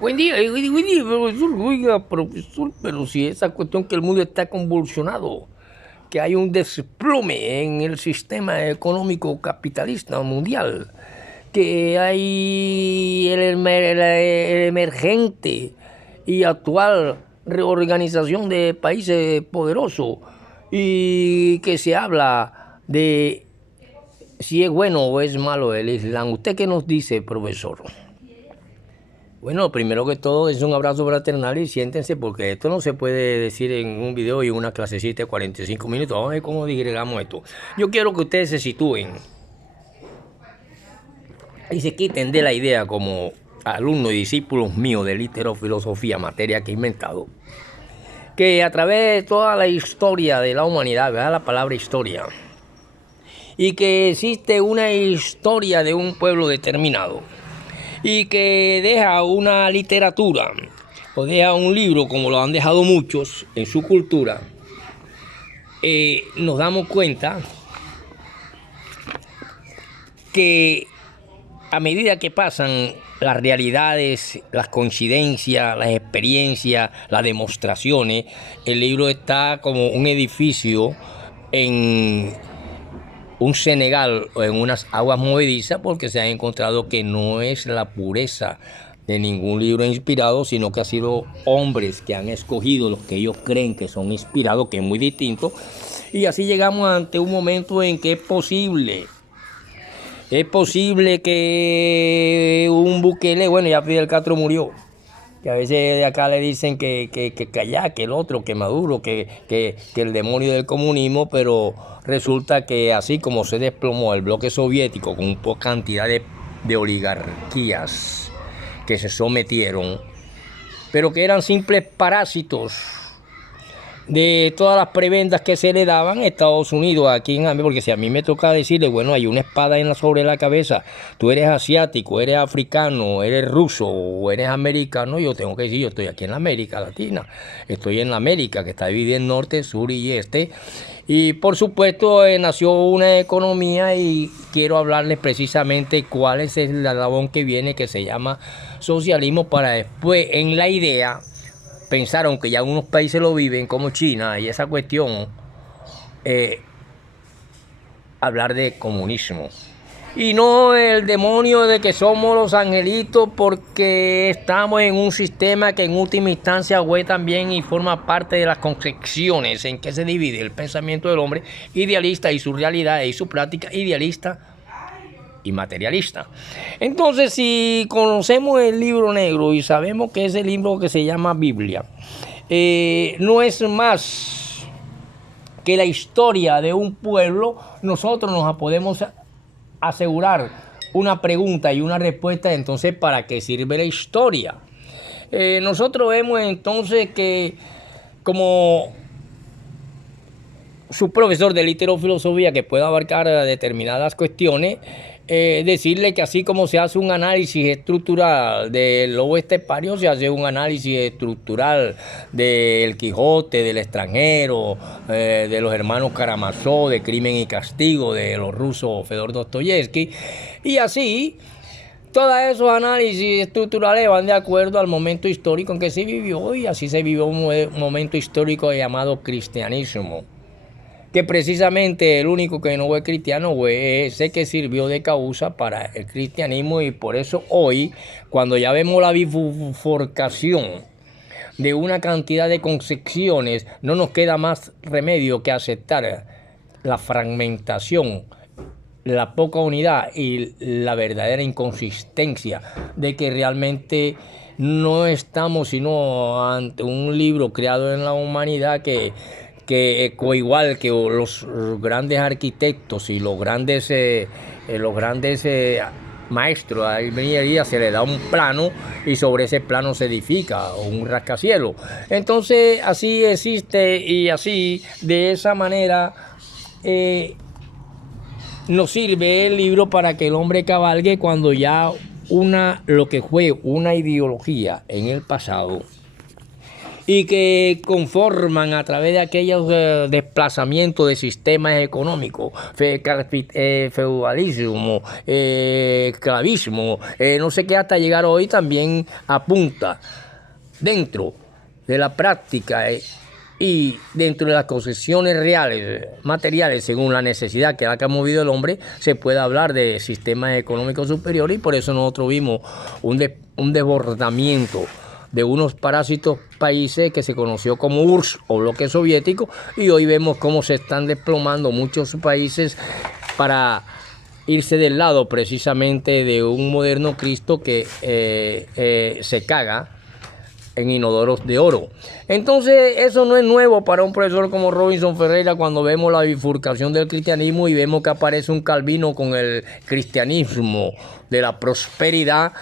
Buen día, profesor. Oiga, profesor, pero si esa cuestión que el mundo está convulsionado, que hay un desplome en el sistema económico capitalista mundial, que hay el emergente y actual reorganización de países poderosos y que se habla de si es bueno o es malo el Islam. ¿Usted qué nos dice, profesor? Bueno, primero que todo es un abrazo fraternal y siéntense porque esto no se puede decir en un video y una clasecita de 45 minutos. Vamos a ver cómo digregamos esto. Yo quiero que ustedes se sitúen y se quiten de la idea como alumnos y discípulos míos de literofilosofía, materia que he inventado, que a través de toda la historia de la humanidad, ¿verdad? La palabra historia, y que existe una historia de un pueblo determinado, y que deja una literatura o deja un libro como lo han dejado muchos en su cultura, nos damos cuenta que a medida que pasan las realidades, las coincidencias, las experiencias, las demostraciones, el libro está como un edificio en un Senegal o en unas aguas movedizas, porque se ha encontrado que no es la pureza de ningún libro inspirado, sino que ha sido hombres que han escogido los que ellos creen que son inspirados, que es muy distinto, y así llegamos ante un momento en que es posible que un Bukele, bueno, ya Fidel Castro murió, que a veces de acá le dicen que allá, que el otro, que Maduro, que el demonio del comunismo, pero resulta que así como se desplomó el bloque soviético con una cantidad de oligarquías que se sometieron, pero que eran simples parásitos de todas las prebendas que se le daban a Estados Unidos, aquí en América, porque si a mí me toca decirle, bueno, hay una espada sobre la cabeza, tú eres asiático, eres africano, eres ruso o eres americano, yo tengo que decir, yo estoy aquí en la América Latina, estoy en la América, que está dividida en norte, sur y este, y por supuesto nació una economía y quiero hablarles precisamente cuál es el eslabón que viene, que se llama socialismo, para después, en la idea, pensaron que ya algunos países lo viven, como China y esa cuestión, hablar de comunismo. Y no el demonio de que somos los angelitos porque estamos en un sistema que en última instancia fue también y forma parte de las concepciones en que se divide el pensamiento del hombre idealista y su realidad y su práctica idealista y materialista. Entonces, si conocemos el libro negro y sabemos que ese libro que se llama Biblia no es más que la historia de un pueblo, nosotros nos podemos asegurar una pregunta y una respuesta. Entonces, ¿para qué sirve la historia? Nosotros vemos entonces que, como su profesor de literofilosofía, que puede abarcar determinadas cuestiones, decirle que así como se hace un análisis estructural del lobo estepario, se hace un análisis estructural del Quijote, del extranjero, de los hermanos Karamazov, de Crimen y Castigo, de los rusos Fedor Dostoyevsky, y así todos esos análisis estructurales van de acuerdo al momento histórico en que se vivió, y así se vivió un momento histórico llamado cristianismo, que precisamente el único que no fue cristiano fue ese que sirvió de causa para el cristianismo, y por eso hoy, cuando ya vemos la bifurcación de una cantidad de concepciones, no nos queda más remedio que aceptar la fragmentación, la poca unidad y la verdadera inconsistencia de que realmente no estamos sino ante un libro creado en la humanidad que igual que los grandes arquitectos y los grandes maestros de ingeniería, se le da un plano y sobre ese plano se edifica un rascacielos. Entonces así existe, y así de esa manera nos sirve el libro para que el hombre cabalgue cuando ya lo que fue una ideología en el pasado y que conforman a través de aquellos desplazamientos de sistemas económicos, feudalismo, esclavismo, no sé qué, hasta llegar hoy también apunta dentro de la práctica y dentro de las concesiones reales, materiales, según la necesidad que ha movido el hombre, se puede hablar de sistemas económicos superiores, y por eso nosotros vimos un desbordamiento de unos parásitos países que se conoció como URSS o bloque soviético, y hoy vemos cómo se están desplomando muchos países para irse del lado precisamente de un moderno Cristo que se caga en inodoros de oro. Entonces, eso no es nuevo para un profesor como Robinson Ferreira, cuando vemos la bifurcación del cristianismo y vemos que aparece un Calvino con el cristianismo de la prosperidad,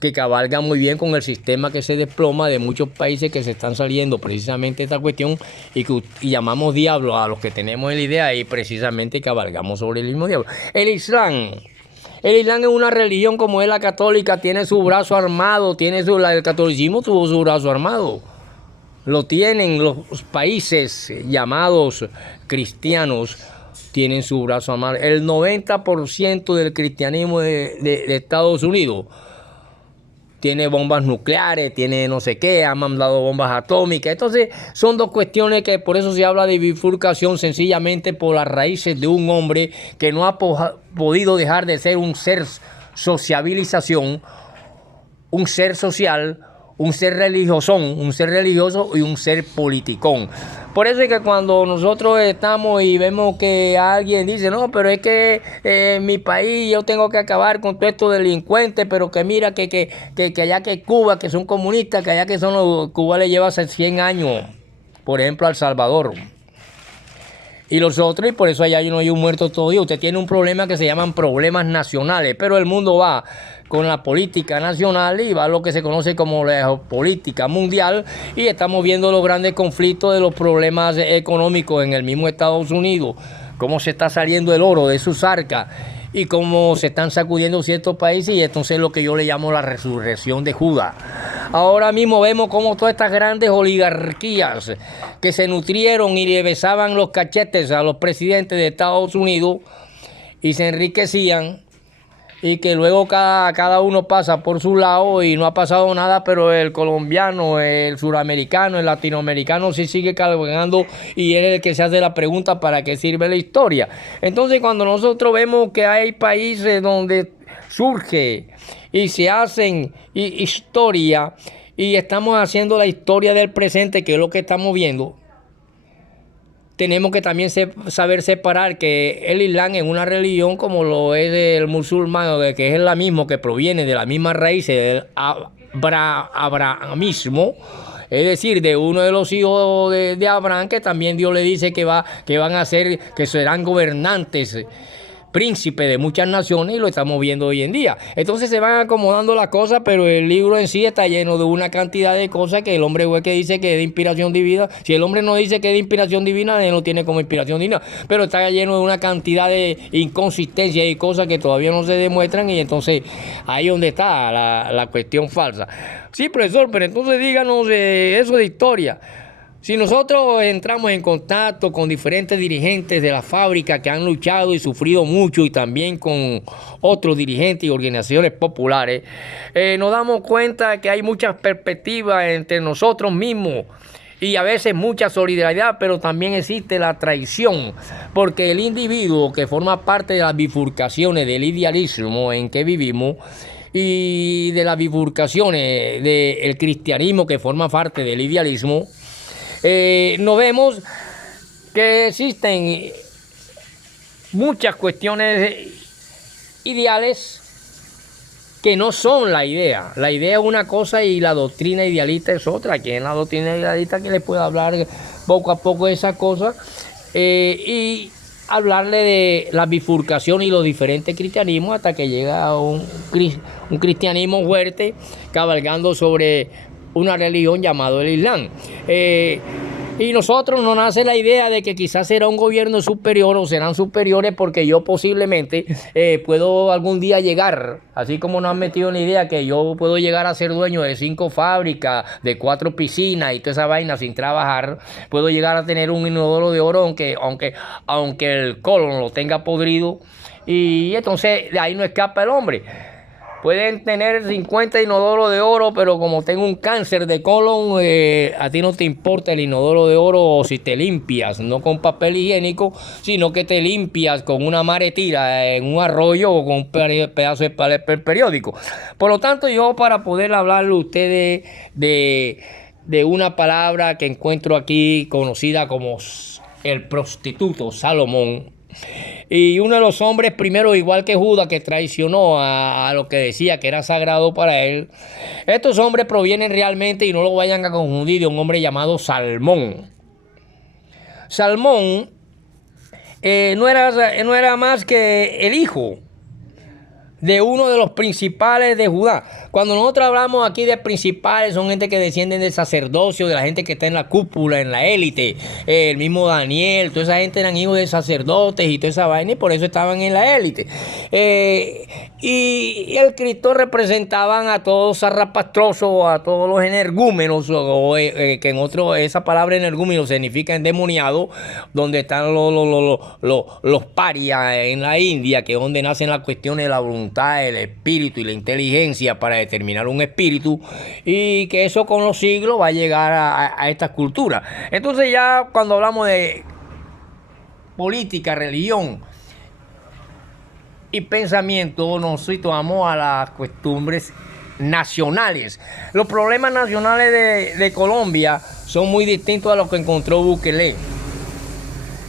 que cabalga muy bien con el sistema que se desploma de muchos países que se están saliendo precisamente de esta cuestión, y llamamos diablo a los que tenemos la idea y precisamente cabalgamos sobre el mismo diablo. El Islam es una religión como es la católica, tiene su brazo armado, el catolicismo tuvo su brazo armado. Lo tienen los países llamados cristianos, tienen su brazo armado. El 90% del cristianismo de Estados Unidos tiene bombas nucleares, tiene no sé qué, han mandado bombas atómicas. Entonces, son dos cuestiones que por eso se habla de bifurcación, sencillamente por las raíces de un hombre que no ha podido dejar de ser un ser sociabilización, un ser social, un ser religioso y un ser politicón. Por eso es que cuando nosotros estamos y vemos que alguien dice, no, pero es que en mi país yo tengo que acabar con todos estos delincuentes, pero que mira que allá que Cuba, que son comunistas, que allá que son los Cuba le lleva hace 100 años, por ejemplo, a El Salvador. Y los otros, y por eso allá no hay un muerto todavía. Usted tiene un problema que se llaman problemas nacionales, pero el mundo va con la política nacional y va a lo que se conoce como la política mundial, y estamos viendo los grandes conflictos de los problemas económicos en el mismo Estados Unidos, cómo se está saliendo el oro de sus arcas y cómo se están sacudiendo ciertos países, y entonces lo que yo le llamo la resurrección de Judas. Ahora mismo vemos cómo todas estas grandes oligarquías que se nutrieron y le besaban los cachetes a los presidentes de Estados Unidos y se enriquecían, y que luego cada uno pasa por su lado y no ha pasado nada, pero el colombiano, el suramericano, el latinoamericano sí sigue cargando, y él es el que se hace la pregunta ¿para qué sirve la historia? Entonces, cuando nosotros vemos que hay países donde surge y se hacen historia, y estamos haciendo la historia del presente, que es lo que estamos viendo, tenemos que también saber separar que el Islam es una religión como lo es el musulmán, que es la misma, que proviene de la misma raíz del abrahamismo, es decir, de uno de los hijos de Abraham, que también Dios le dice que van a ser, que serán gobernantes, príncipe de muchas naciones, y lo estamos viendo hoy en día. Entonces se van acomodando las cosas, pero el libro en sí está lleno de una cantidad de cosas que el hombre que dice que es de inspiración divina. Si el hombre no dice que es de inspiración divina, él no tiene como inspiración divina, pero está lleno de una cantidad de inconsistencias y cosas que todavía no se demuestran, y entonces ahí es donde está la cuestión falsa. Sí, profesor, pero entonces díganos eso de historia. Si nosotros entramos en contacto con diferentes dirigentes de la fábrica que han luchado y sufrido mucho, y también con otros dirigentes y organizaciones populares, nos damos cuenta que hay muchas perspectivas entre nosotros mismos y a veces mucha solidaridad, pero también existe la traición, porque el individuo que forma parte de las bifurcaciones del idealismo en que vivimos y de las bifurcaciones del cristianismo que forma parte del idealismo, nos vemos que existen muchas cuestiones ideales que no son la idea. La idea es una cosa y la doctrina idealista es otra. Aquí en la doctrina idealista que les puedo hablar poco a poco de esas cosas y hablarle de la bifurcación y los diferentes cristianismos, hasta que llega a un cristianismo fuerte cabalgando sobre una religión llamado el Islam. Y Y nosotros nos nace la idea de que quizás será un gobierno superior o serán superiores porque yo posiblemente puedo algún día llegar, así como nos han metido en la idea que yo puedo llegar a ser dueño de 5 fábricas, de 4 piscinas y toda esa vaina sin trabajar, puedo llegar a tener un inodoro de oro aunque el colon lo tenga podrido, y entonces de ahí no escapa el hombre. Pueden tener 50 inodoros de oro, pero como tengo un cáncer de colon, a ti no te importa el inodoro de oro si te limpias, no con papel higiénico, sino que te limpias con una maretira en un arroyo o con un pedazo de periódico. Por lo tanto, yo para poder hablarle a ustedes de una palabra que encuentro aquí conocida como el prostituto Salomón, y uno de los hombres primero, igual que Judas, que traicionó a lo que decía que era sagrado para él. Estos hombres provienen realmente, y no lo vayan a confundir, de un hombre llamado Salmón. Salmón no era más que el hijo de uno de los principales de Judá. Cuando nosotros hablamos aquí de principales, son gente que descienden del sacerdocio, de la gente que está en la cúpula, en la élite. El mismo Daniel, toda esa gente eran hijos de sacerdotes y toda esa vaina, y por eso estaban en la élite. Y el Cristo representaban a todos los zarrapastrosos, a todos los energúmenos, que en otro, esa palabra energúmeno significa endemoniado, donde están los parias en la India, que es donde nacen las cuestiones de la voluntad, el espíritu y la inteligencia para determinar un espíritu, y que eso con los siglos va a llegar a estas culturas. Entonces ya cuando hablamos de política, religión y pensamiento, nos situamos a las costumbres nacionales. Los problemas nacionales de Colombia son muy distintos a los que encontró Bukele.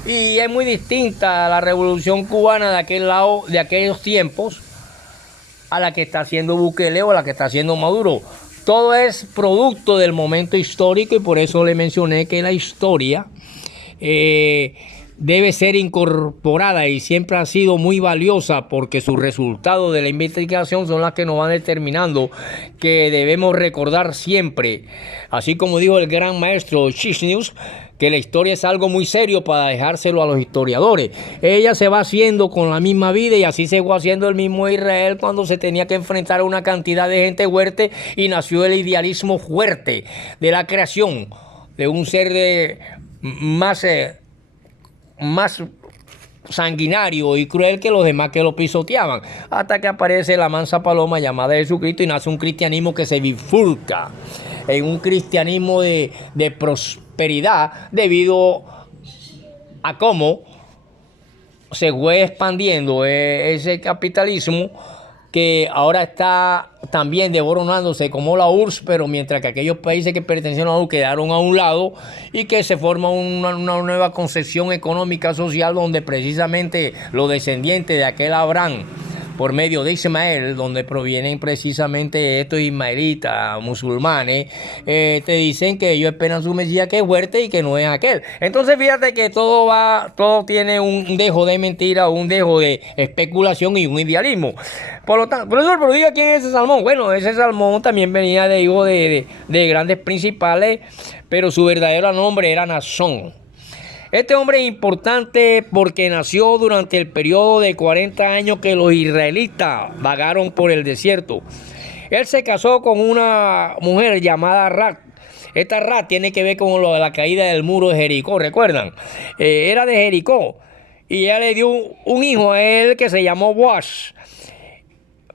Y es muy distinta a la revolución cubana de aquel lado, de aquellos tiempos, a la que está haciendo Bukele o a la que está haciendo Maduro. Todo es producto del momento histórico, y por eso le mencioné que la historia debe ser incorporada y siempre ha sido muy valiosa, porque sus resultados de la investigación son las que nos van determinando que debemos recordar siempre, así como dijo el gran maestro Chishnews, que la historia es algo muy serio para dejárselo a los historiadores. Ella se va haciendo con la misma vida, y así se fue haciendo el mismo Israel cuando se tenía que enfrentar a una cantidad de gente fuerte, y nació el idealismo fuerte de la creación de un ser más sanguinario y cruel que los demás que lo pisoteaban, hasta que aparece la mansa paloma llamada Jesucristo y nace un cristianismo que se bifurca en un cristianismo de prosperidad, debido a cómo se fue expandiendo ese capitalismo, que ahora está también devoronándose como la URSS, pero mientras que aquellos países que pertenecían a la URSS quedaron a un lado, y que se forma una nueva concepción económica social, donde precisamente los descendientes de aquel Abraham, por medio de Ismael, donde provienen precisamente estos ismaelitas musulmanes, te dicen que ellos esperan su Mesías que es fuerte y que no es aquel. Entonces fíjate que todo tiene un dejo de mentira, un dejo de especulación y un idealismo. Por lo tanto, profesor, pero diga quién es ese Salmón. Bueno, ese Salmón también venía de hijo de grandes principales, pero su verdadero nombre era Naasón. Este hombre es importante porque nació durante el periodo de 40 años que los israelitas vagaron por el desierto. Él se casó con una mujer llamada Rat. Esta Rat tiene que ver con lo de la caída del muro de Jericó, ¿recuerdan? Era de Jericó, y ella le dio un hijo a él que se llamó Boaz.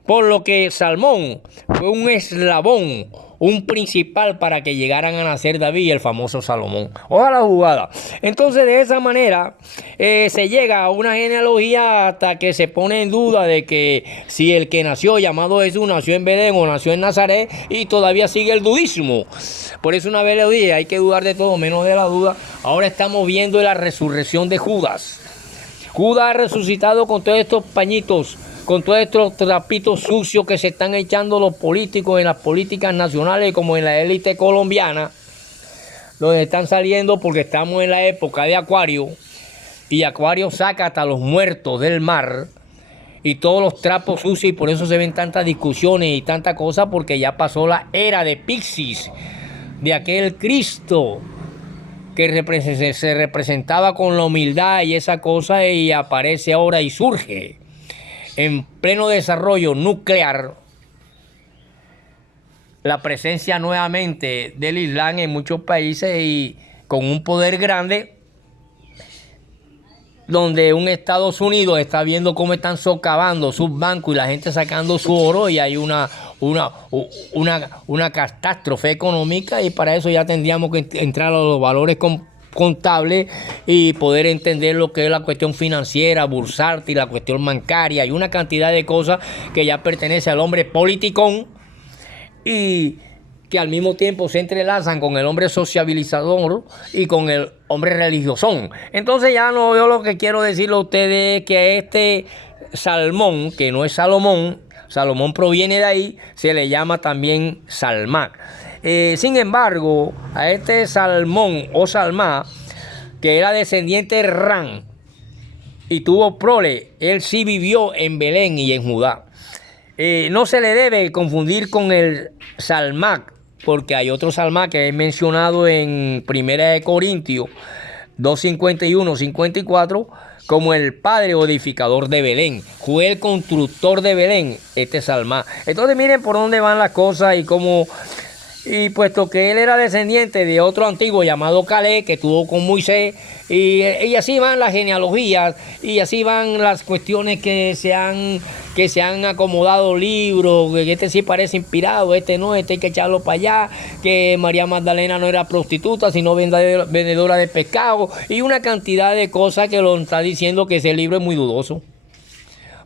Por lo que Salmón fue un eslabón, un principal para que llegaran a nacer David y el famoso Salomón. Ojalá jugada. Entonces, de esa manera se llega a una genealogía hasta que se pone en duda de que si el que nació llamado Jesús nació en Belén o nació en Nazaret, y todavía sigue el dudismo. Por eso una vez le dije, hay que dudar de todo menos de la duda. Ahora estamos viendo la resurrección de Judas. Judas ha resucitado con todos estos pañitos, con todos estos trapitos sucios que se están echando los políticos en las políticas nacionales, como en la élite colombiana, donde están saliendo porque estamos en la época de Acuario, y Acuario saca hasta los muertos del mar y todos los trapos sucios, y por eso se ven tantas discusiones y tantas cosas, porque ya pasó la era de Piscis, de aquel Cristo que se representaba con la humildad y esa cosa, y aparece ahora y surge en pleno desarrollo nuclear la presencia nuevamente del Islam en muchos países y con un poder grande, donde un Estados Unidos está viendo cómo están socavando sus bancos y la gente sacando su oro, y hay una catástrofe económica, y para eso ya tendríamos que entrar a los valores contables y poder entender lo que es la cuestión financiera, bursátil, la cuestión bancaria y una cantidad de cosas que ya pertenece al hombre politicón y que al mismo tiempo se entrelazan con el hombre sociabilizador y con el hombre religiosón. Entonces ya no, yo lo que quiero decirle a ustedes es que a este Salmón, que no es Salomón, Salomón proviene de ahí, se le llama también Salmá. Sin embargo, a este Salmón o Salmá, que era descendiente de Ram y tuvo prole, él sí vivió en Belén y en Judá. No se le debe confundir con el Salmá, porque hay otro Salmá que es mencionado en 1 Corintios 2:51-54 como el padre o edificador de Belén. Fue el constructor de Belén, este Salmá. Entonces miren por dónde van las cosas y cómo... Y puesto que él era descendiente de otro antiguo llamado Caleb, que tuvo con Moisés, y así van las genealogías, y así van las cuestiones que se han acomodado libros, que este sí parece inspirado, este no, este hay que echarlo para allá, que María Magdalena no era prostituta, sino vendedora de pescado, y una cantidad de cosas que lo está diciendo que ese libro es muy dudoso.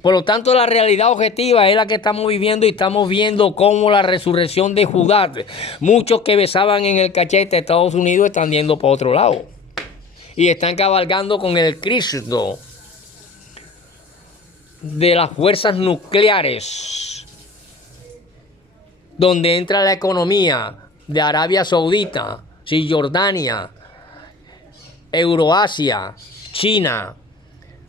Por lo tanto, la realidad objetiva es la que estamos viviendo, y estamos viendo cómo la resurrección de Judá, muchos que besaban en el cachete a Estados Unidos están yendo para otro lado y están cabalgando con el Cristo de las fuerzas nucleares, donde entra la economía de Arabia Saudita, Cisjordania, Euroasia, China,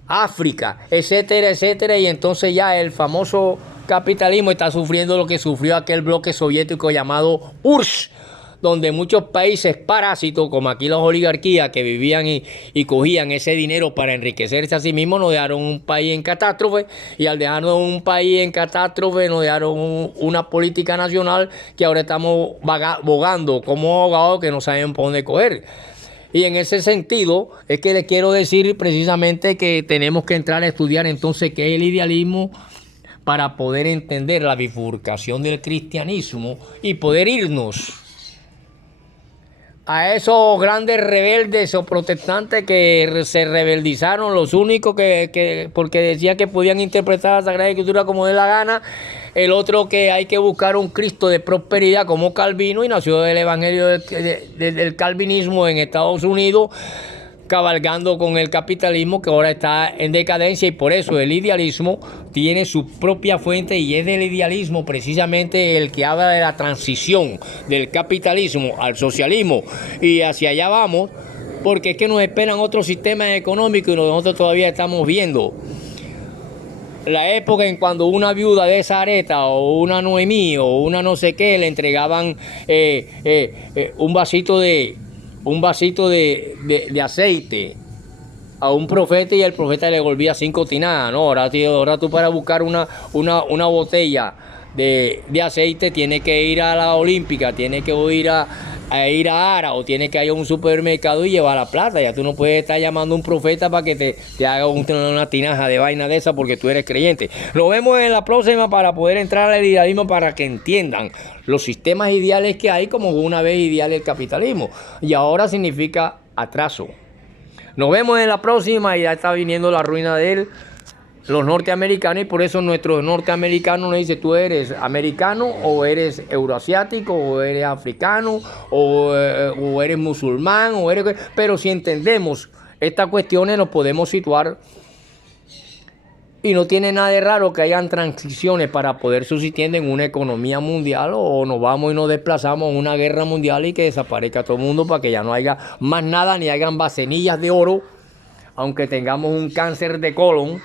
África, etcétera, etcétera, y entonces ya el famoso capitalismo está sufriendo lo que sufrió aquel bloque soviético llamado URSS, donde muchos países parásitos, como aquí las oligarquías que vivían y cogían ese dinero para enriquecerse a sí mismos, nos dejaron un país en catástrofe, y al dejarnos un país en catástrofe nos dejaron una política nacional que ahora estamos bogando como abogados que no saben por dónde coger. Y en ese sentido es que les quiero decir precisamente que tenemos que entrar a estudiar entonces qué es el idealismo para poder entender la bifurcación del cristianismo y poder irnos a esos grandes rebeldes o protestantes que se rebeldizaron, los únicos que porque decían que podían interpretar la Sagrada Escritura como de la gana, el otro que hay que buscar un Cristo de prosperidad como Calvino, y nació del evangelio del calvinismo en Estados Unidos, cabalgando con el capitalismo que ahora está en decadencia, y por eso el idealismo tiene su propia fuente, y es del idealismo precisamente el que habla de la transición del capitalismo al socialismo, y hacia allá vamos, porque es que nos esperan otros sistemas económicos y nosotros todavía estamos viendo la época en cuando una viuda de Sarepta o una Noemí o una no sé qué le entregaban un vasito de aceite a un profeta, y el profeta le volvía 5 tinajas. No, ahora tú para buscar una botella de aceite tienes que ir a la Olímpica, tienes que ir a Ara, o tienes que ir a un supermercado y llevar la plata. Ya tú no puedes estar llamando a un profeta para que te haga una tinaja de vaina de esa porque tú eres creyente. Lo vemos en la próxima para poder entrar al idealismo, para que entiendan los sistemas ideales que hay, como una vez ideal el capitalismo, y ahora significa atraso. Nos vemos en la próxima, y ya está viniendo la ruina de él, los norteamericanos, y por eso nuestros norteamericanos nos dicen: tú eres americano, o eres euroasiático, o eres africano, o eres musulmán, pero si entendemos estas cuestiones nos podemos situar, y no tiene nada de raro que hayan transiciones para poder subsistir en una economía mundial, o nos vamos y nos desplazamos a una guerra mundial y que desaparezca todo el mundo para que ya no haya más nada, ni hayan vasenillas de oro, aunque tengamos un cáncer de colon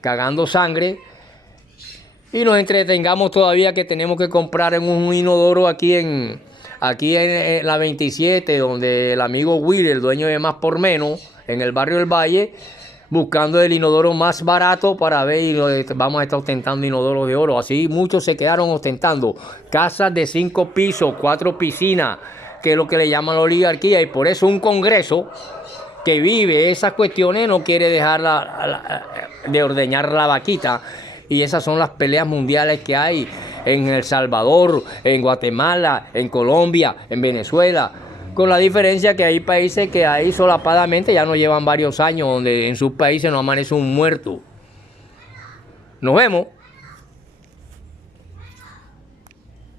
cagando sangre, y nos entretengamos todavía que tenemos que comprar en un inodoro aquí en aquí en la 27, donde el amigo Will, el dueño de Más por Menos, en el barrio del Valle, buscando el inodoro más barato para ver y vamos a estar ostentando inodoros de oro. Así muchos se quedaron ostentando casas de 5 pisos, 4 piscinas, que es lo que le llaman la oligarquía, y por eso un Congreso que vive esas cuestiones no quiere dejar de ordeñar la vaquita. Y esas son las peleas mundiales que hay en El Salvador, en Guatemala, en Colombia, en Venezuela. Con la diferencia que hay países que ahí solapadamente ya no llevan varios años, donde en sus países no amanece un muerto. Nos vemos.